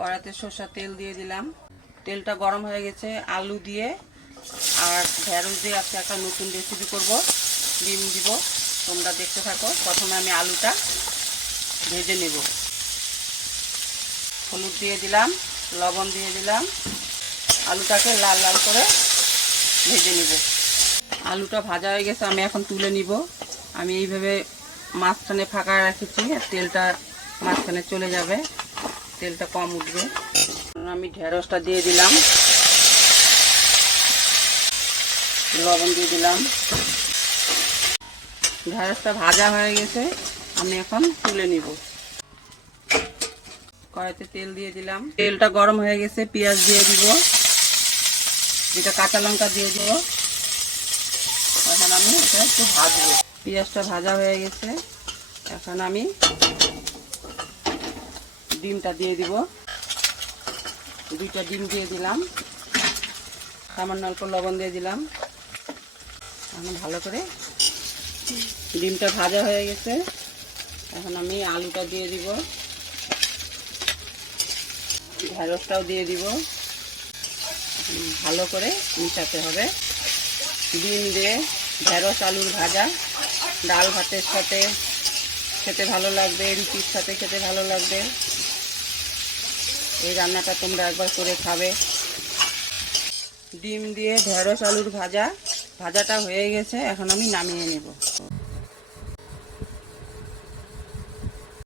কড়াতে সর্ষার তেল দিয়ে দিলাম। তেলটা গরম হয়ে গেছে, আলু দিয়ে আর ঢেঁড়স দিয়ে আজকে একটা নতুন রেসিপি করব। ডিম দিব, তোমরা দেখতে থাকো। প্রথমে আমি আলুটা ভেজে নেব। হলুদ দিয়ে দিলাম, লবণ দিয়ে দিলাম। আলুটাকে লাল লাল করে ভেজে নিব। আলুটা ভাজা হয়ে গেছে, আমি এখন তুলে নিব। আমি এইভাবে মাঝখানে ফাঁকা রেখেছি তেলটা মাঝখানে চলে যাবে। তেলটা কম উঠবে। আমি ঢেঁড়সটা দিয়ে দিলাম। লবণ দিয়ে দিলাম। ঢেঁড়সটা ভাজা হয়ে গেছে। আমি এখন তুলে নিব। কড়াইতে তেল দিয়ে দিলাম। তেলটা গরম হয়ে গেছে, পেঁয়াজ দিয়ে দিব। যেটা কাঁচা লঙ্কা দিয়ে দিব। এখন আমি এটা একটু ভাজবো। পেঁয়াজটা ভাজা হয়ে গেছে। এখন আমি ডিমটা দিয়ে দিব। দুইটা ডিম দিয়ে দিলাম। সামান্য অল্প লবণ দিয়ে দিলাম। এখন ভালো করে ডিমটা ভাজা হয়ে গেছে। এখন আমি আলুটা দিয়ে দিব। ঢেঁড়সটাও দিয়ে দিব। ভালো করে মিশাতে হবে। ডিম দিয়ে ঢেঁড়স, আলুর ভাজা, ডাল ভাতের সাথে খেতে ভালো লাগবে, রুটির সাথে খেতে ভালো লাগবে। এই রান্নাটা তোমরা একবার করে খাবে। ডিম দিয়ে ঢেঁড়স আলুর ভাজা। ভাজাটা হয়ে গেছে, এখন আমি নামিয়ে নেব।